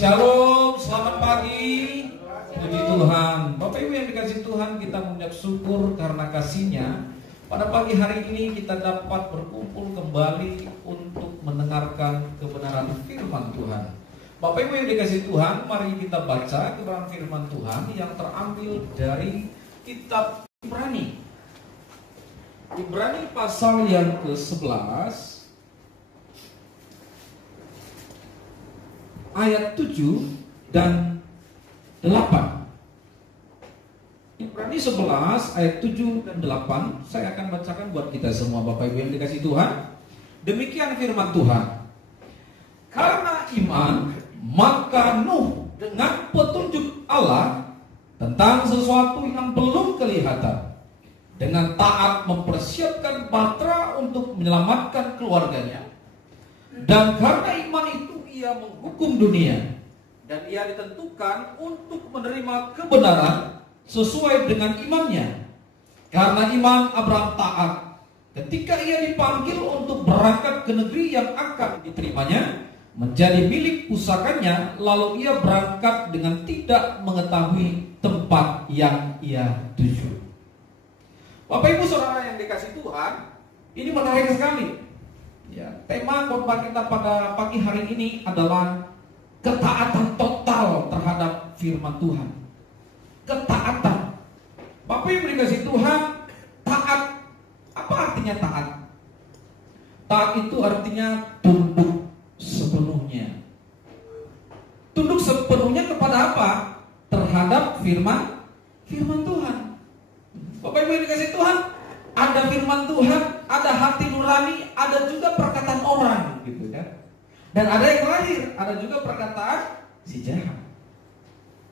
Shalom, selamat pagi. Puji Tuhan. Bapak Ibu yang dikasihi Tuhan, kita mengucap syukur karena kasih-Nya. Pada pagi hari ini kita dapat berkumpul kembali untuk mendengarkan kebenaran firman Tuhan. Bapak Ibu yang dikasihi Tuhan, mari kita baca kebenaran firman Tuhan yang terambil dari kitab Ibrani. Ibrani pasal yang ke-11 ayat 7 dan 8. Ibrani 11 ayat 7 dan 8 saya akan bacakan buat kita semua Bapak Ibu yang dikasihi Tuhan. Demikian firman Tuhan. Karena iman, maka Nuh dengan petunjuk Allah tentang sesuatu yang belum kelihatan, dengan taat mempersiapkan bahtera untuk menyelamatkan keluarganya. Dan karena iman itu ia menghukum dunia, dan ia ditentukan untuk menerima kebenaran sesuai dengan imannya. Karena iman Abraham taat ketika ia dipanggil untuk berangkat ke negeri yang akan diterimanya menjadi milik pusakanya, lalu ia berangkat dengan tidak mengetahui tempat yang ia tuju. Bapak Ibu Saudara yang dikasihi Tuhan, ini menarik sekali. Ya, tema khotbah kita pada pagi hari ini adalah ketaatan total terhadap firman Tuhan. Ketaatan. Bapak Ibu dikasihi Tuhan, taat. Apa artinya taat? Taat itu artinya tunduk sepenuhnya. Tunduk sepenuhnya kepada apa? Terhadap firman Tuhan. Bapak Ibu yang dikasihi Tuhan, ada firman Tuhan, ada hati nurani, ada juga perkataan orang, gitu kan? Dan ada yang terakhir, ada juga perkataan si jahat.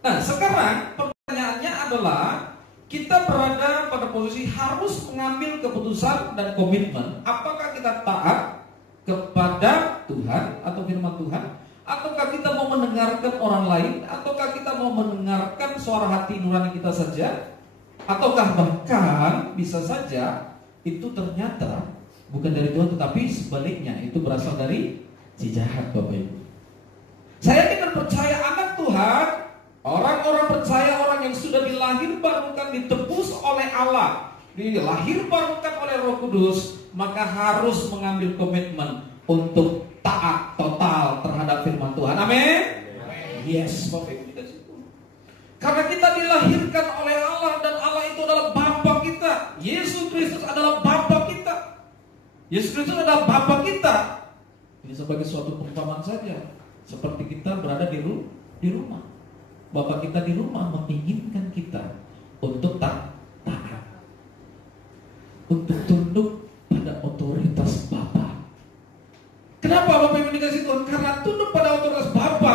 Nah, sekarang pertanyaannya adalah kita berada pada posisi harus mengambil keputusan dan komitmen. Apakah kita taat kepada Tuhan atau firman Tuhan, ataukah kita mau mendengarkan orang lain, ataukah kita mau mendengarkan suara hati nurani kita saja, ataukah bahkan bisa saja itu ternyata bukan dari Tuhan tetapi sebaliknya itu berasal dari si jahat, Bapak Ibu. Saya yakin dan percaya anak Tuhan, orang-orang percaya, orang yang sudah dilahir barukan, ditebus oleh Allah, dilahir barukan oleh Roh Kudus, maka harus mengambil komitmen untuk taat total terhadap firman Tuhan. Amin. Yes, Bapak Ibu. Karena kita dilahirkan oleh Allah, dan Allah itu adalah Bapa kita. Yesus Kristus adalah Bapa kita. Yesus Kristus adalah Bapa kita. Ini sebagai suatu perumpamaan saja. Seperti kita berada di rumah. Bapa kita di rumah menginginkan kita untuk taat, untuk tunduk pada otoritas Bapa. Kenapa Bapak Ibu dikasih Tuhan? Karena tunduk pada otoritas Bapa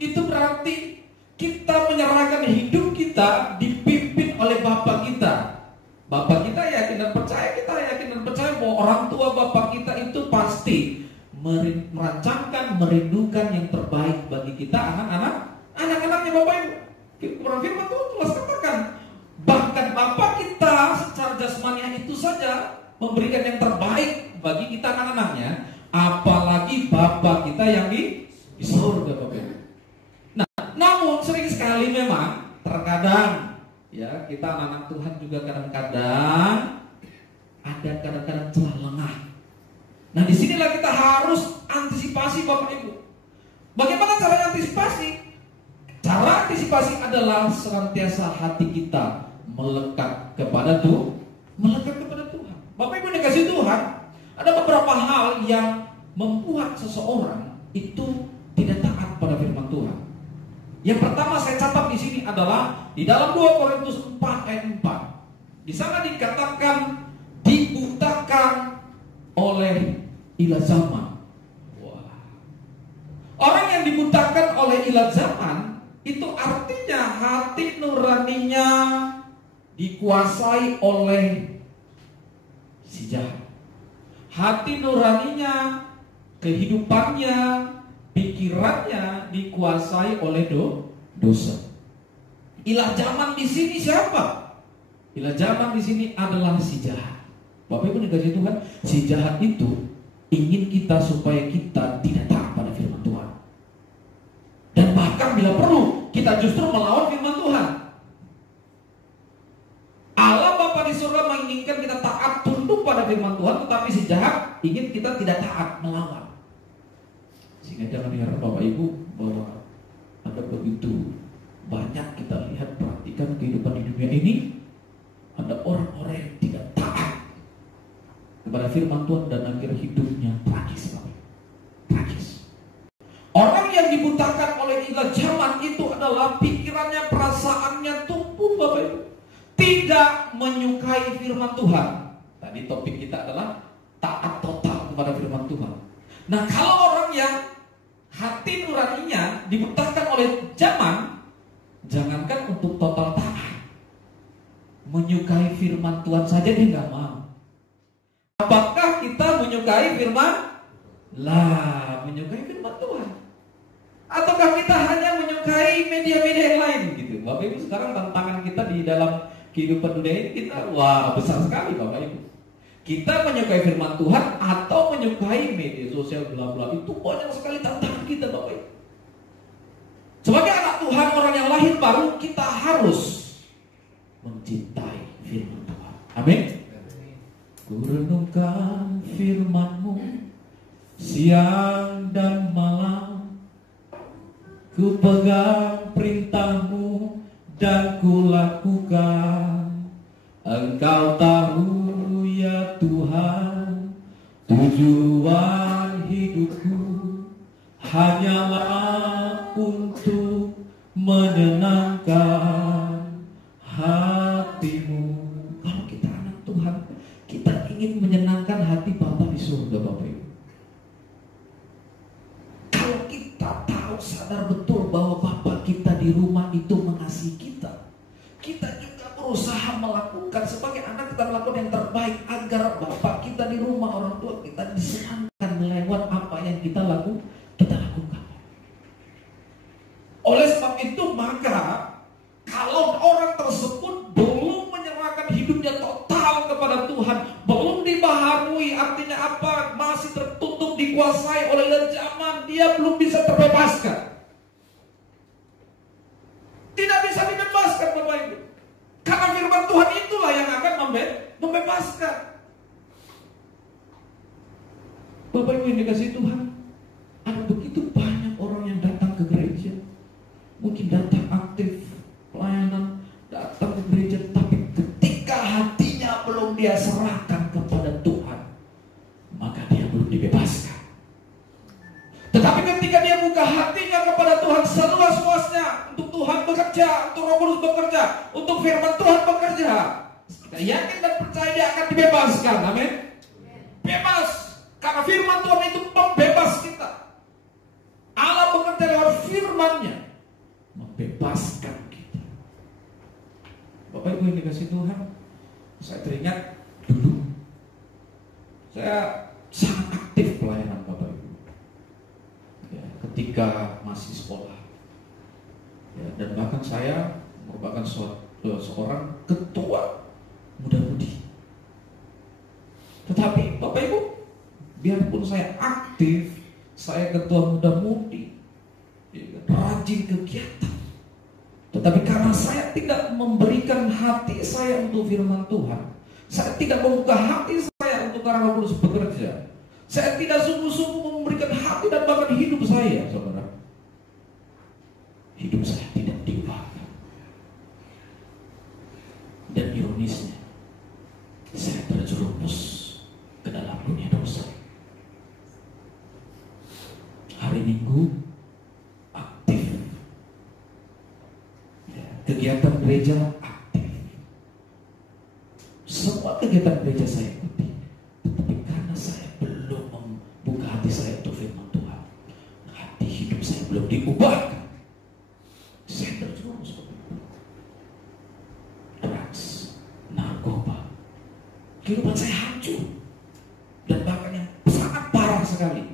itu berarti kita menyerahkan hidup kita dipimpin oleh Bapa kita. Bapa kita yakin dan percaya, kita yakin dan percaya bahwa orang tua Bapa kita itu pasti merancangkan, merindukan yang terbaik bagi kita, anak-anaknya Bapak Ibu. Firman Tuhan jelas katakan, bahkan Bapa kita secara jasmaniah itu saja memberikan yang terbaik bagi kita anak-anaknya, apalagi Bapa kita yang di surga, Bapak Ibu. Namun sering sekali memang terkadang ya kita anak Tuhan juga kadang-kadang ada celah lengah. Nah, disinilah kita harus antisipasi Bapak Ibu. Bagaimana cara antisipasi? Cara antisipasi adalah senantiasa hati kita melekat kepada Tuhan. Bapak Ibu dikasih Tuhan, ada beberapa hal yang membuat seseorang itu tidak taat pada firman Tuhan. Yang pertama saya catat di sini adalah di dalam 2 Korintus 4 ayat 4. Di sana dikatakan dibutakan oleh ilah zaman. Wah. Orang yang dibutakan oleh ilah zaman itu artinya hati nuraninya dikuasai oleh si jahat. Hati nuraninya, kehidupannya, pikirannya dikuasai oleh dosa. Ilah zaman di sini siapa? Ilah zaman di sini adalah si jahat. Bapak Ibu dikasih Tuhan, si jahat itu ingin kita supaya kita tidak taat pada firman Tuhan. Dan bahkan bahkan bila perlu kita justru melawan firman Tuhan. Allah Bapa di surga menginginkan kita taat tunduk pada firman Tuhan, tetapi si jahat ingin kita tidak taat, melawan. Sehingga jangan diharap Bapak Ibu bahwa ada begitu banyak kita lihat, perhatikan kehidupan di dunia ini, ada orang-orang yang tidak taat kepada firman Tuhan dan akhir hidupnya tragis, Bapak. Tragis. Orang yang dibutakan oleh ilah zaman itu adalah pikirannya, perasaannya tumbuh, Bapak Ibu, tidak menyukai firman Tuhan. Tadi topik kita adalah taat total kepada firman Tuhan. Nah, kalau orang yang hati nuraninya dibutakan oleh zaman, jangankan untuk total taat, menyukai firman Tuhan saja dia nggak mau. Apakah kita menyukai firman? Menyukai firman Tuhan. Ataukah kita hanya menyukai media-media yang lain gitu? Bapak Ibu, sekarang tantangan kita di dalam kehidupan dunia ini kita besar sekali, Bapak Ibu. Kita menyukai firman Tuhan atau menyukai media sosial bla bla, itu banyak sekali tantangan kita, Bapak Ibu. Sebagai anak Tuhan, orang yang lahir baru, kita harus mencintai firman Tuhan. Amin. Ku renungkan firman-Mu siang dan malam, ku pegang perintah-Mu dan ku lakukan. Engkau tahu ya Tuhan, tujuan hidupku hanyalah untuk menyenangkan hati-Mu. Kalau kita anak Tuhan, kita ingin menyenangkan hati Bapa di surga, Bapak Ibu. Kalau kita tahu, sadar betul bahwa Bapa kita di rumah itu mengasihi kita, kita juga berusaha melakukan sebagai anak, kita melakukan yang terbaik agar Bapa kita di rumah, orang tua kita disenangkan lewat apa yang kita lakukan. Oleh sebab itu, maka kalau orang tersebut belum menyerahkan hidupnya total kepada Tuhan, belum dibaharui, artinya apa? Masih tertutup, dikuasai oleh zaman, dia belum bisa terbebaskan. Tidak bisa dibebaskan, Bapak Ibu. Karena firman Tuhan itulah yang akan membebaskan. Bapak Ibu yang dikasihi Tuhan, ada begitu banyak orang yang datang ke gereja, mungkin datang aktif pelayanan, datang ke gereja, tapi ketika hatinya belum dia serahkan kepada Tuhan, maka dia belum dibebaskan. Tetapi ketika dia buka hatinya kepada Tuhan seluas-luasnya, untuk Tuhan bekerja, untuk Roh Kudus bekerja, untuk firman Tuhan bekerja, kita yakin dan percaya dia akan dibebaskan. Amin. Bebas, karena firman Tuhan itu pembebas kita. Allah bekerja lewat firman-Nya, membebaskan kita. Bapak Ibu yang dikasihi Tuhan, saya teringat dulu saya sangat aktif pelayanan, Bapak Ibu, ya, ketika masih sekolah, ya, dan bahkan saya merupakan seorang ketua muda-mudi. Tetapi Bapak Ibu, biarpun saya aktif, saya ketua muda-mudi, rajin kegiatan, tetapi karena saya tidak memberikan hati saya untuk firman Tuhan, saya tidak membuka hati saya untuk karena Roh Kudus bekerja, saya tidak sungguh-sungguh memberikan hati dan bahkan hidup saya, saudara, hidup saya tidak diubahkan. Dan ironisnya, saya terjerumus ke dalam dunia dosa. Hari Minggu aktif, ya, kegiatan gereja aktif, semua kegiatan gereja saya ikuti. Tetapi karena saya belum membuka hati saya untuk firman Tuhan, hati hidup saya belum diubahkan, saya terjerumus ke drugs, narkoba, kehidupan saya hancur, dan bahkan yang sangat parah sekali.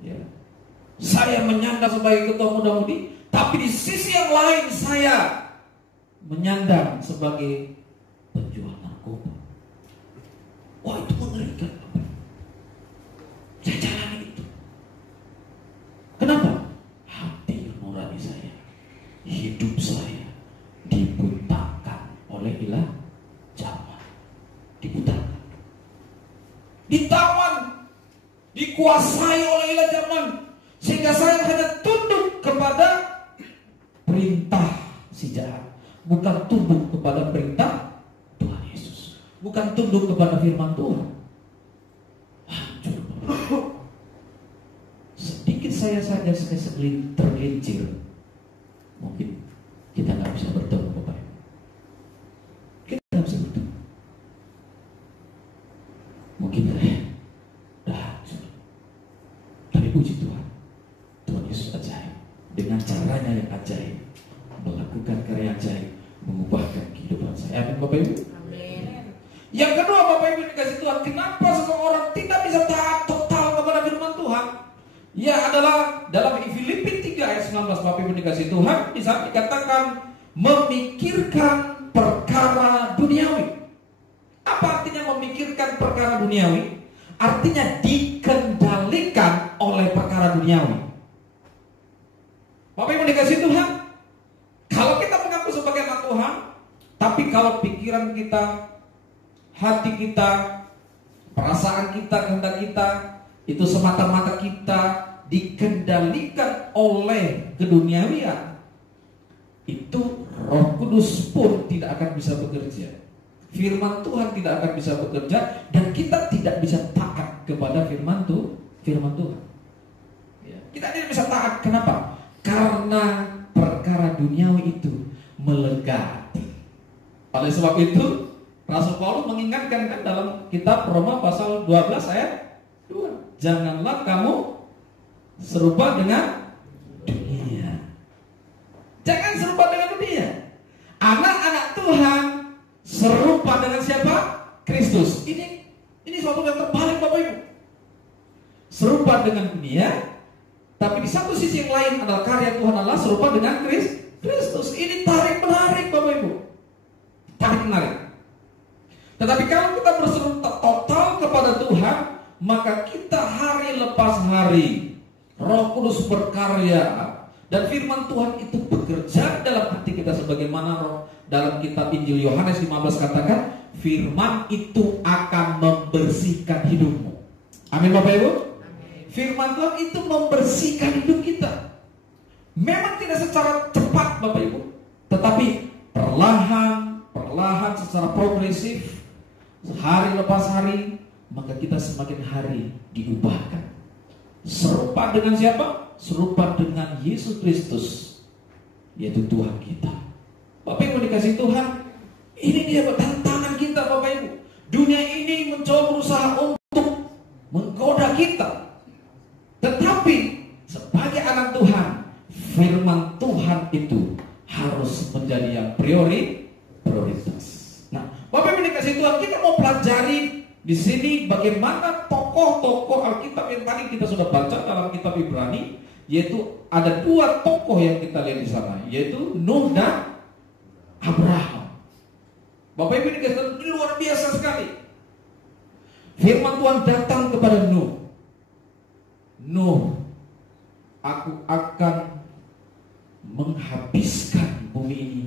Ya. Saya menyandang sebagai ketua muda-mudi, tapi di sisi yang lain saya menyandang sebagai penjual narkoba. Wah, itu mengerikan. Saya jalani itu. Kenapa? Hati nurani hidup saya dibutakan oleh ilah zaman. Dibutakan, ditawan, dikuasai oleh ilah zaman, sehingga saya hanya tunduk kepada perintah si jahat, bukan tunduk kepada perintah Tuhan Yesus, bukan tunduk kepada firman Tuhan. Hancur. Sedikit saya saja tergelincir, mungkin kita nggak bisa bertemu, Bapak Ibu. Kita nggak bisa bertemu. Mungkin dah hancur. Tapi puji Tuhan, Tuhan Yesus ajaib. Dengan caranya yang ajaib, melakukan karya ajaib, mengubahkan kehidupan saya. Amin, Bapak Ibu. Amin. Yang kedua, Bapak Ibu dikasih Tuhan, kenapa seseorang tidak bisa taat total kepada firman Tuhan? Ya adalah dalam Filipi 3 ayat 19, Bapak Ibu dikasih Tuhan, di saat dikatakan memikirkan perkara duniawi. Apa artinya memikirkan perkara duniawi? Artinya dikendalikan oleh perkara duniawi. Bapak Ibu dikasih Tuhan, kalau kita mengaku sebagai anak Tuhan, tapi kalau pikiran kita, hati kita, perasaan kita, kehendak kita, itu semata-mata kita dikendalikan oleh keduniawian, itu Roh Kudus pun tidak akan bisa bekerja. Firman Tuhan tidak akan bisa bekerja, dan kita tidak bisa taat kepada firman Tuhan. Ya, kita tidak bisa taat. Kenapa? Karena perkara duniawi itu melegati. Oleh sebab itu Rasul Paulus mengingatkan kan dalam kitab Roma pasal 12 ayat 2, janganlah kamu serupa dengan dunia. Jangan serupa dengan dunia. Anak-anak Tuhan serupa dengan siapa? Kristus. Ini suatu yang terbalik, Bapak Ibu. Serupa dengan dunia, tapi di satu sisi yang lain adalah karya Tuhan Allah serupa dengan Kristus. Ini tarik menarik, Bapak Ibu. Tarik menarik. Tetapi kalau kita berseru total kepada Tuhan, maka kita hari lepas hari Roh Kudus berkarya, dan firman Tuhan itu bekerja dalam hati kita, sebagaimana dalam kitab Injil Yohanes 15 katakan, firman itu akan membersihkan hidupmu. Amin, Bapak Ibu. Amin. Firman Tuhan itu membersihkan hidup kita. Memang tidak secara cepat, Bapak Ibu, tetapi perlahan secara progresif, hari lepas hari, maka kita semakin hari diubahkan. Serupa dengan siapa? Serupa dengan Yesus Kristus, yaitu Tuhan kita. Bapak Ibu dikasih Tuhan, ini dia tantangan kita, Bapak Ibu. Dunia ini mencoba berusaha untuk menggoda kita. Tetapi sebagai anak Tuhan, firman Tuhan itu harus menjadi yang prioritas. Nah, Bapak Ibu dikasih Tuhan, kita mau pelajari di sini bagaimana tokoh-tokoh Alkitab yang tadi kita sudah baca dalam kitab Ibrani, yaitu ada dua tokoh yang kita lihat di sana, yaitu Nuh dan Abraham. Bapak Ibu dikasih Tuhan, ini luar biasa sekali. Firman Tuhan datang kepada Nuh. Nuh, aku akan menghabiskan bumi ini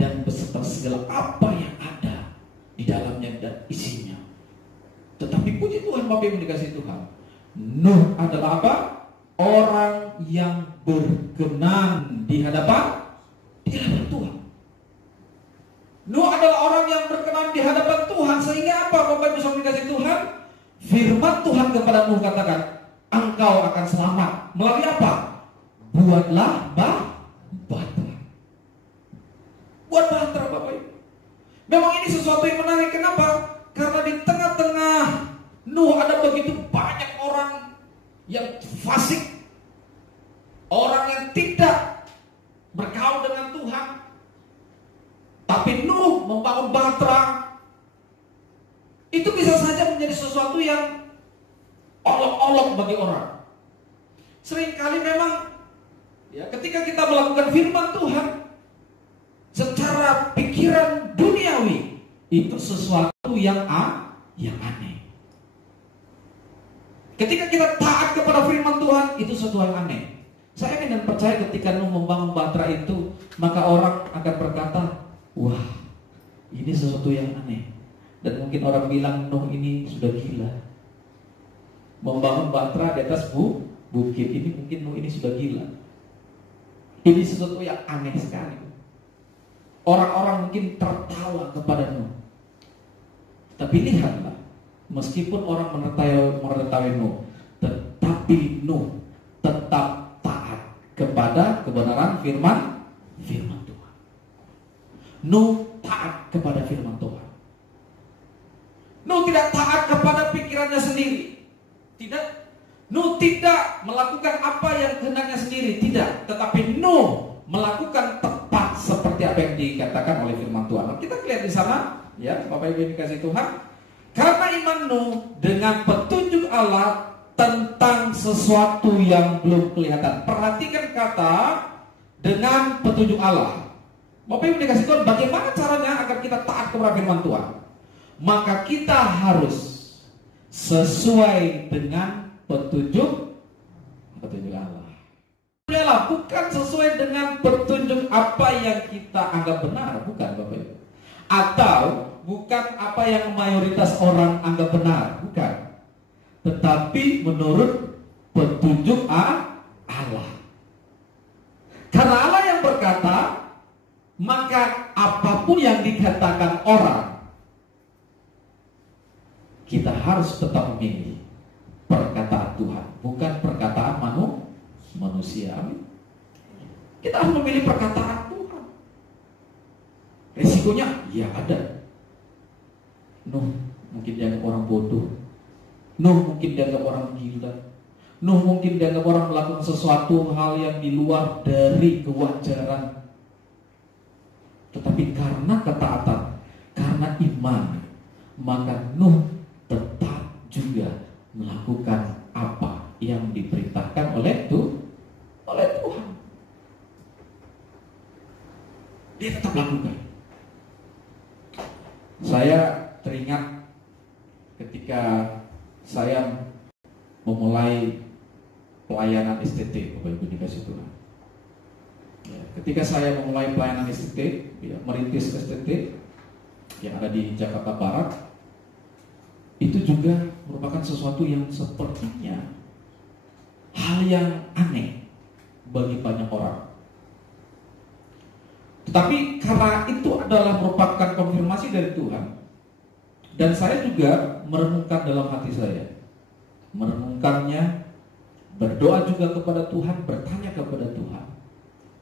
dan beserta segala apa yang ada di dalamnya dan isinya. Tetapi puji Tuhan, Bapak Ibu dikasih Tuhan, Nuh adalah apa? Orang yang berkenan di hadapan Tuhan. Nuh adalah orang yang berkenan di hadapan Tuhan, sehingga apa, Bapak Ibu saudara dikasih Tuhan? Firman Tuhan kepada Nuh katakan, engkau akan selamat melalui apa? Buatlah bahtera. Buat bahtera, Bapak Ibu. Memang ini sesuatu yang menarik. Kenapa? Karena di tengah-tengah Nuh ada begitu banyak orang yang fasik, orang yang tidak bergaul dengan Tuhan. Tapi Nuh membangun bahtera. Itu bisa saja menjadi sesuatu yang olok-olok bagi orang. Seringkali memang ya, ketika kita melakukan firman Tuhan secara pikiran duniawi, itu sesuatu yang aneh. Ketika kita taat kepada firman Tuhan, itu sesuatu yang aneh. Saya yakin dan percaya ketika Nuh membangun bahtera itu, maka orang akan berkata, wah, ini sesuatu yang aneh. Dan mungkin orang bilang, Nuh ini sudah gila, membangun batra di atas bukit. Ini mungkin Nuh ini sudah gila. Ini sesuatu yang aneh sekali. Orang-orang mungkin tertawa kepada Nuh. Tapi lihatlah, meskipun orang mengetahui Nuh, tetapi Nuh tetap taat kepada kebenaran firman Tuhan. Nuh taat kepada firman Tuhan. Nuh tidak taat kepada pikirannya sendiri. Tidak. Nuh tidak melakukan apa yang kehendaknya sendiri. Tidak. Tetapi Nuh melakukan tepat seperti apa yang dikatakan oleh firman Tuhan. Kita lihat di sana, ya, Bapak Ibu yang dikasihi Tuhan. Karena iman Nuh dengan petunjuk Allah tentang sesuatu yang belum kelihatan. Perhatikan kata dengan petunjuk Allah. Bapak Ibu dikasih Tuhan, bagaimana caranya agar kita taat kepada firman Tuhan? Maka kita harus sesuai dengan petunjuk Allah. Bukan sesuai dengan petunjuk apa yang kita anggap benar, bukan Bapak Ibu. Atau bukan apa yang mayoritas orang anggap benar, bukan. Tetapi menurut petunjuk Allah. Karena Allah yang berkata, maka apapun yang dikatakan orang, kita harus tetap memilih perkataan Tuhan, bukan perkataan manusia. Kita harus memilih perkataan Tuhan. Resikonya ya ada. Nuh mungkin dianggap orang bodoh, Nuh mungkin dianggap orang gila, Nuh mungkin dianggap orang melakukan sesuatu hal yang di luar dari kewajaran. Tetapi karena ketaatan, karena iman, maka Nuh tetap juga melakukan apa yang diperintahkan oleh Tuhan. Dia tetap lakukan. Saya teringat ketika saya memulai pelayanan STT, Bapak Ibu dikasih Tuhan. Ya, ketika saya memulai pelayanan STT, ya, merintis STT yang ada di Jakarta Barat, itu juga merupakan sesuatu yang sepertinya hal yang aneh bagi banyak orang. Tetapi karena itu adalah merupakan konfirmasi dari Tuhan, dan saya juga merenungkan dalam hati saya, merenungkannya, berdoa juga kepada Tuhan, bertanya kepada Tuhan,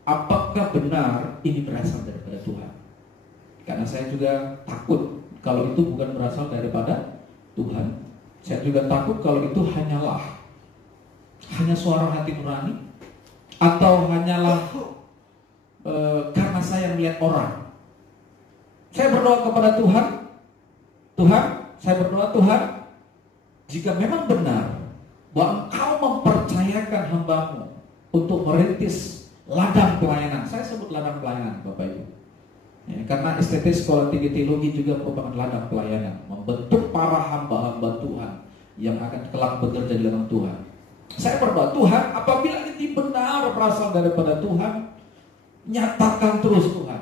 apakah benar ini berasal daripada Tuhan? Karena saya juga takut kalau itu bukan berasal daripada Tuhan. Saya juga takut kalau itu hanya suara hati nurani, atau hanyalah karena saya melihat orang. Saya berdoa kepada Tuhan, saya berdoa, Tuhan, jika memang benar bahwa Engkau mempercayakan hamba-Mu untuk merintis ladang pelayanan, saya sebut ladang pelayanan Bapak Ibu, ya, karena STT Sekolah Tinggi Teologi juga merupakan ladang pelayanan, membentuk para hamba-hamba Tuhan yang akan kelak bekerja di dalam Tuhan. Saya berdoa, Tuhan, apabila ini benar berasal daripada Tuhan, nyatakan terus Tuhan.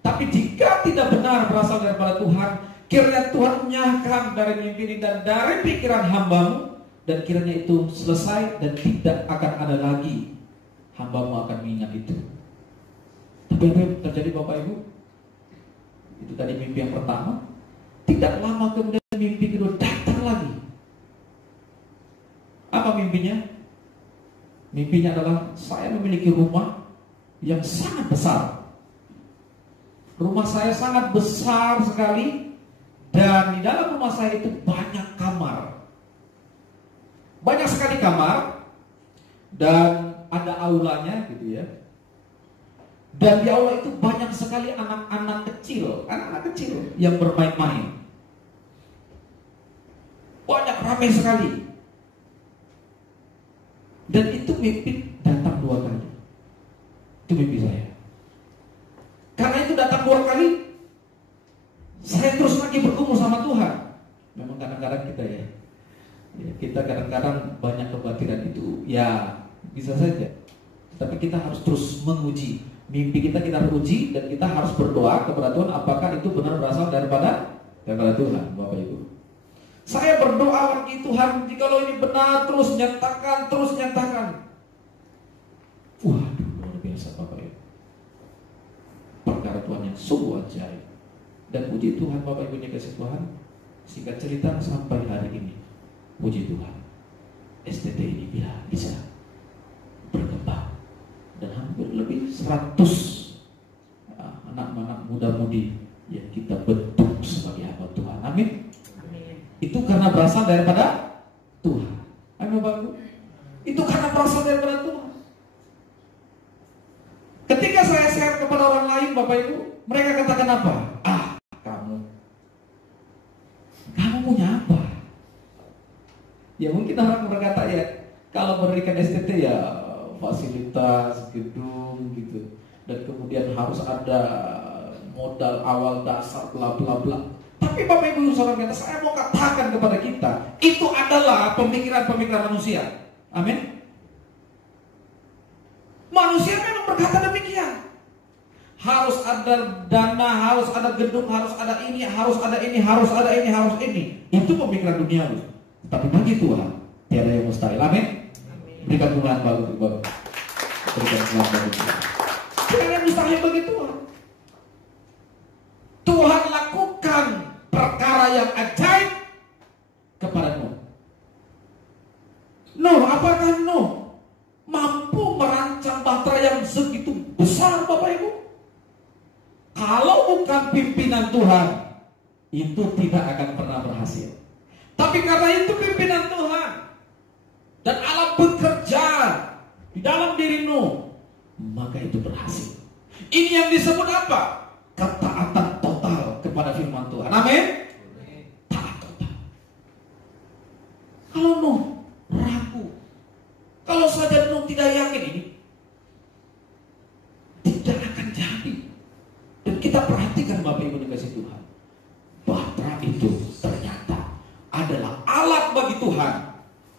Tapi jika tidak benar berasal daripada Tuhan, kiranya Tuhan menyahkan dari mimpi ini dan dari pikiran hamba-Mu, dan kiranya itu selesai dan tidak akan ada lagi hamba-Mu akan mengingat itu. Tapi apa yang terjadi Bapak Ibu? Itu tadi mimpi yang pertama. Tidak lama kemudian mimpi kedua datang lagi. Apa mimpinya? Mimpinya adalah saya memiliki rumah yang sangat besar. Rumah saya sangat besar sekali, dan di dalam rumah saya itu banyak kamar. Banyak sekali kamar, dan ada aulanya gitu ya. Dan di aula itu banyak sekali anak-anak kecil yang bermain-main. Banyak, ramai sekali. Dan itu mimpi datang 2 kali. Itu mimpi saya. Karena itu datang 2 kali, saya terus lagi bergumul sama Tuhan. Memang kadang-kadang kita kita kadang-kadang banyak kebatilan itu, ya bisa saja. Tapi kita harus terus menguji, Mimpi kita harus uji, dan kita harus berdoa kepada Tuhan apakah itu benar berasal daripada Tuhan, Bapak Ibu. Saya berdoa lagi, Tuhan, jikalau ini benar, terus nyatakan. Waduh, luar biasa Bapak Ibu. Perkara Tuhan yang sungguh ajaib. Dan puji Tuhan Bapak Ibu yang dikasihi Tuhan, singkat cerita sampai hari ini, puji Tuhan, STT ini bisa berkembang. Dan hampir lebih 100 anak-anak muda-mudi yang kita bentuk sebagai hamba Tuhan. Amin. Itu karena berasal daripada Tuhan. Amin Bapak Ibu. Itu karena berasal daripada Tuhan. Ketika saya share kepada orang lain Bapak Ibu, mereka katakan apa? Kamu punya apa? Ya mungkin orang berkata ya, kalau memberikan STT ya fasilitas, gedung gitu, dan kemudian harus ada modal awal dasar bla bla bla. Tapi Bapak Ibu saudara kata, saya mau katakan kepada kita, itu adalah pemikiran manusia. Amin. Manusia memang berkata demikian. Harus ada dana, harus ada gedung, harus ada ini, harus ada ini, harus ada ini, harus ini. Itu pemikiran dunia. Tapi bagi Tuhan tiada yang mustahil. Amin. Berikan Tuhan bagus. Berikan Tuhan bagus. Tiada yang mustahil bagi Tuhan. Tuhan lakukan perkara yang ajaib kepada Nuh. Nuh, apakah Nuh mampu merancang bahtera yang segitu besar Bapak Ibu? Kalau bukan pimpinan Tuhan, itu tidak akan pernah berhasil. Tapi karena itu pimpinan Tuhan, dan Allah bekerja di dalam diri Nuh, maka itu berhasil. Ini yang disebut apa? Ketaatan total kepada firman Tuhan. Amin. Taat total. Kalau Nuh ragu, kalau saja Nuh tidak yakin, ini tidak akan jadi. Dan kita perhatikan Bapak Ibu dikasih Tuhan, bahtera itu ternyata adalah alat bagi Tuhan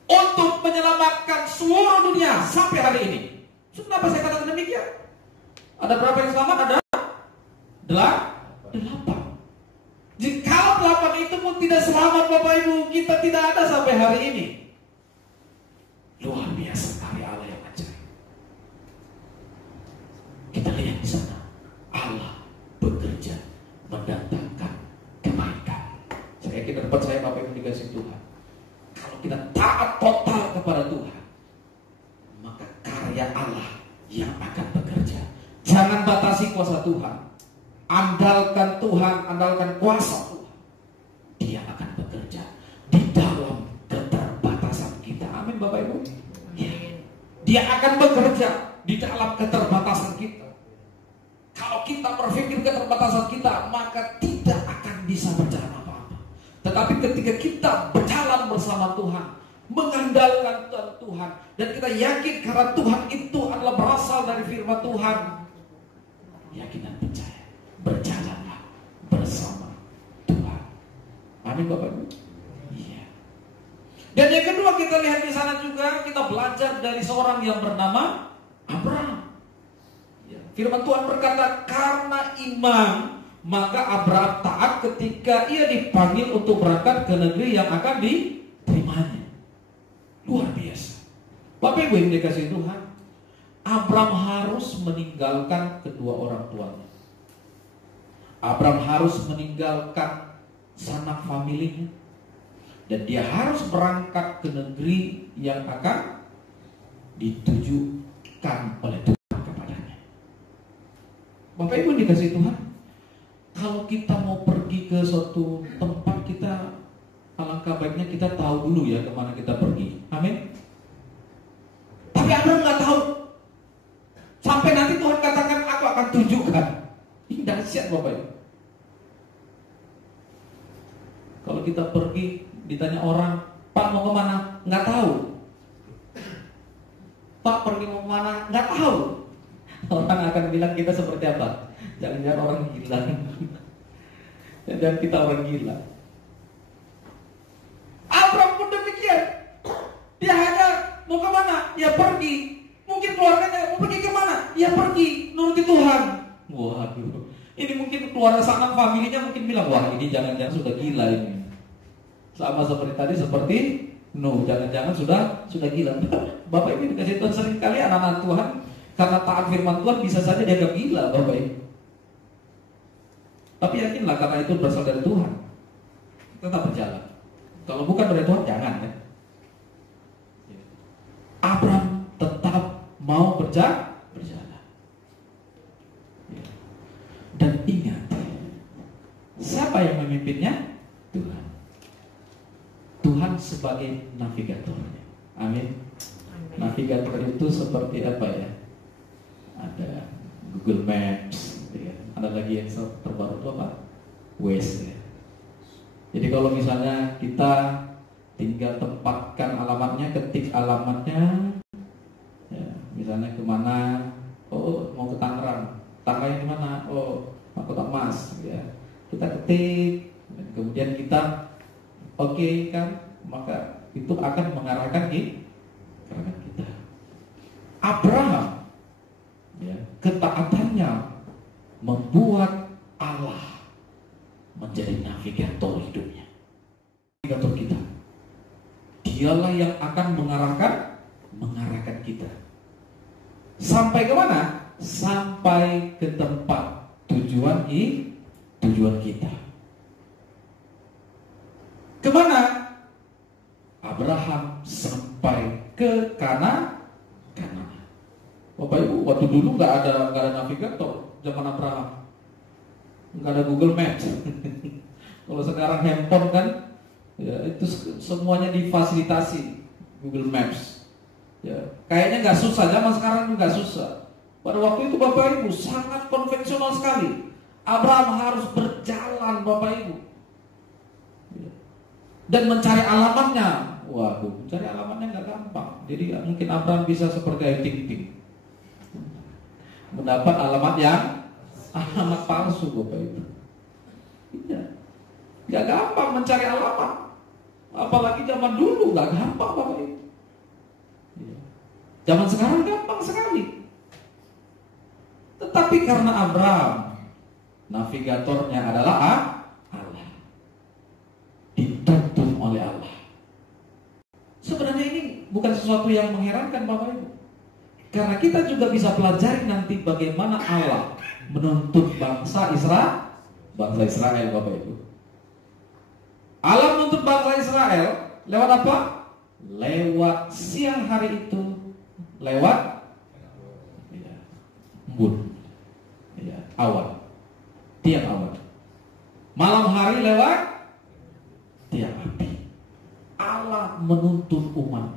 untuk menyelamatkan seluruh dunia sampai hari ini. Kenapa saya katakan demikian? Ada berapa yang selamat? Ada 8. Jika 8 itu pun tidak selamat Bapak Ibu, kita tidak ada sampai hari ini. Luar biasa karya Allah yang ajaib. Kita lihat di sana, Allah bekerja mendatangkan kebaikan. Saya yakin dan percaya Bapak Ibu dikasih Tuhan, kalau kita taat total kepada Tuhan, maka karya Allah yang akan bekerja. Jangan batasi kuasa Tuhan. Andalkan Tuhan, andalkan kuasa Tuhan. Dia akan bekerja di dalam keterbatasan kita. Amin Bapak Ibu. Ya. Dia akan bekerja di dalam keterbatasan kita. Kalau kita berpikir keterbatasan kita, maka tidak akan bisa berjalan apa-apa. Tetapi ketika kita berjalan bersama Tuhan, mengandalkan Tuhan, dan kita yakin karena Tuhan itu adalah berasal dari firman Tuhan, yakin dan percaya, berjalanlah bersama Tuhan. Amin Bapak Ibu. Iya. Dan yang kedua kita lihat di sana juga, kita belajar dari seorang yang bernama Abraham. Firman Tuhan berkata, karena iman maka Abraham taat ketika ia dipanggil untuk berangkat ke negeri yang akan diterimanya. Luar biasa. Bapak Ibu yang dikasihi Tuhan, Abraham harus meninggalkan kedua orang tuanya. Abraham harus meninggalkan sanak familinya, dan dia harus berangkat ke negeri yang akan ditujukan oleh Tuhan. Bapak Ibu dikasih Tuhan, kalau kita mau pergi ke suatu tempat, kita alangkah baiknya kita tahu dulu ya kemana kita pergi. Amin. Tapi Abraham nggak tahu. Sampai nanti Tuhan katakan, aku akan tunjukkan. Ini dahsyat Bapak Ibu. Kalau kita pergi, ditanya orang, Pak mau kemana? Nggak tahu. Pak pergi mau kemana? Nggak tahu. Orang akan bilang kita seperti apa? Jangan-jangan orang gila. Dan kita orang gila. Abraham pun demikian. Dia hanya mau kemana? Ya pergi. Mungkin keluarganya mau pergi kemana? ya pergi nuruti Tuhan. Waduh, ini mungkin keluarga sana familinya mungkin bilang, wah ini jangan-jangan sudah gila ini. Sama seperti tadi, seperti jangan-jangan sudah gila. Bapak Ibu dikasih Tuhan, sering kali anak-anak Tuhan karena taat firman Tuhan bisa saja dianggap gila, Bapak Ibu. Tapi yakinlah karena itu berasal dari Tuhan, tetap berjalan. Kalau bukan dari Tuhan, jangan ya. Abraham tetap mau berjalan. Dan ingat, siapa yang memimpinnya? Tuhan. Tuhan sebagai navigatornya. Amin. Navigator itu seperti apa ya? Ada Google Maps, ya. Ada lagi yang terbaru itu apa? Waze. Ya. Jadi kalau misalnya kita tinggal tempatkan alamatnya, ketik alamatnya, ya, misalnya kemana? Oh, mau ke Tangerang. Tangerang di mana? Oh, Kota Emas. Ya. Kita ketik, dan kemudian kita oke kan, maka itu akan mengarahkan kita. Abraham, ya, ketaatannya membuat Allah menjadi navigator hidupnya, navigator kita. Dialah yang akan mengarahkan kita. Sampai ke mana? Sampai ke tempat tujuan kita. Kemana? Abraham sampai ke Kanaan. Bapak Ibu, waktu dulu nggak ada navigator zaman Abraham, nggak ada Google Maps. Kalau sekarang handphone kan, ya itu semuanya difasilitasi Google Maps. Ya, kayaknya nggak susah, zaman sekarang juga nggak susah. Pada waktu itu Bapak Ibu sangat konvensional sekali. Abraham harus berjalan Bapak Ibu, dan mencari alamatnya. Waduh, mencari alamatnya nggak gampang. Jadi mungkin Abraham bisa seperti Ayu Ting Ting, mendapat alamat palsu Bapak Ibu. Iya, nggak gampang mencari alamat. Apalagi zaman dulu nggak gampang Bapak Ibu. Zaman sekarang gampang sekali. Tetapi karena Abraham, navigatornya adalah Allah, dituntun oleh Allah. Sebenarnya ini bukan sesuatu yang mengherankan Bapak Ibu, karena kita juga bisa pelajari nanti bagaimana Allah menuntut bangsa Israel Bapak Ibu. Allah menuntut bangsa Israel lewat apa? Lewat siang hari itu, lewat embun, awan, tiang awan. Malam hari lewat tiang api. Allah menuntun umat.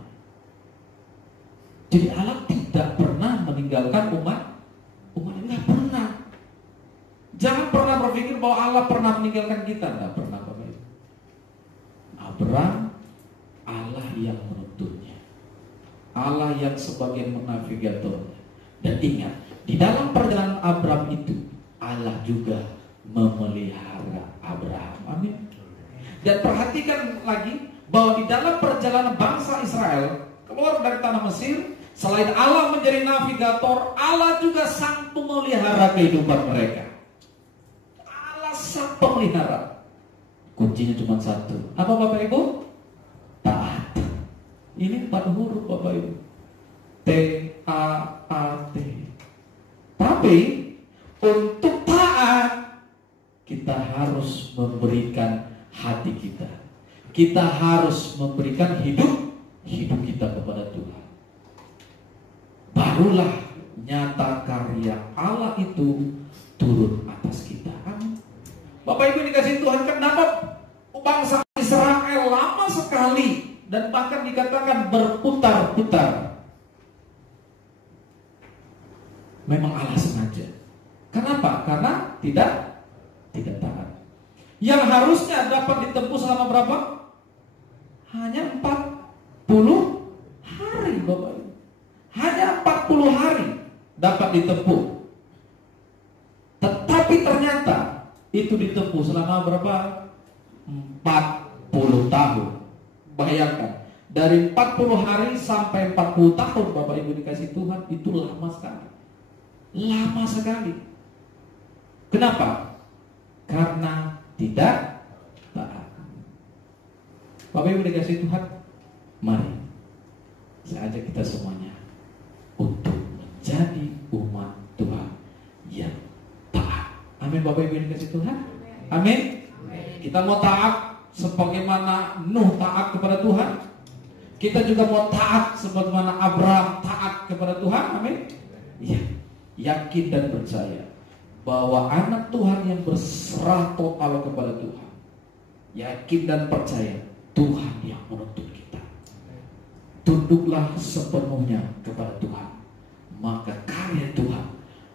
Jadi Allah tidak pernah meninggalkan umat, enggak pernah. Jangan pernah berpikir bahwa Allah pernah meninggalkan kita, enggak pernah Bapak Ibu. Abraham, Allah yang menuntunnya, Allah yang sebagai navigatornya. Dan ingat, di dalam perjalanan Abraham itu Allah juga memelihara Abraham. Amin. Dan perhatikan lagi bahwa di dalam perjalanan bangsa Israel keluar dari tanah Mesir, selain Allah menjadi navigator, Allah juga sang pemelihara kehidupan mereka. Allah sang pemelihara. Kuncinya cuma satu. Apa Bapak Ibu? Taat. Ini 4 huruf Bapak Ibu. T-A-A-T. Tapi untuk taat, kita harus memberikan hati kita. Kita harus memberikan hidup kita kepada Tuhan. Barulah nyata karya Allah itu turun atas kita. Amin. Bapak Ibu dikasih Tuhan, kenapa bangsa Israel lama sekali dan bahkan dikatakan berputar-putar? Memang Allah sengaja. Kenapa? Karena tidak taat. Yang harusnya dapat ditempuh selama berapa? Hanya 40 hari Bapak Ibu. Hanya 40 hari dapat ditempuh. Tetapi ternyata itu ditempuh selama berapa? 40 tahun. Bayangkan, dari 40 hari sampai 40 tahun Bapak Ibu dikasih Tuhan, itu lama sekali. lama sekali. Kenapa? Karena tidak taat. Bapak Ibu dikasih Tuhan, mari saya ajak kita semuanya untuk menjadi umat Tuhan yang taat. Amin. Bapak Ibu dikasih Tuhan, amin. Kita mau taat sebagaimana Nuh taat kepada Tuhan. Kita juga mau taat sebagaimana Abraham taat kepada Tuhan, amin. Iya, yakin dan percaya bahwa anak Tuhan yang berserah total kepada Tuhan, yakin dan percaya Tuhan yang menuntut kita. Tunduklah sepenuhnya kepada Tuhan, maka karya Tuhan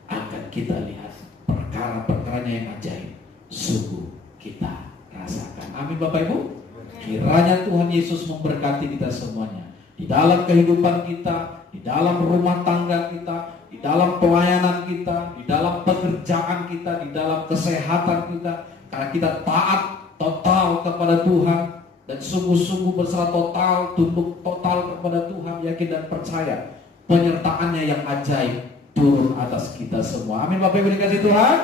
akan kita lihat, perkara-perkaranya yang ajaib sungguh kita rasakan. Amin Bapak Ibu. Kiranya Tuhan Yesus memberkati kita semuanya di dalam kehidupan kita, di dalam rumah tangga kita, di dalam pelayanan kita, di dalam pekerjaan kita, di dalam kesehatan kita. Karena kita taat total kepada Tuhan dan sungguh-sungguh berserah total, tunduk total kepada Tuhan, yakin dan percaya penyertaannya yang ajaib turun atas kita semua. Amin Bapak Ibu dikasih Tuhan.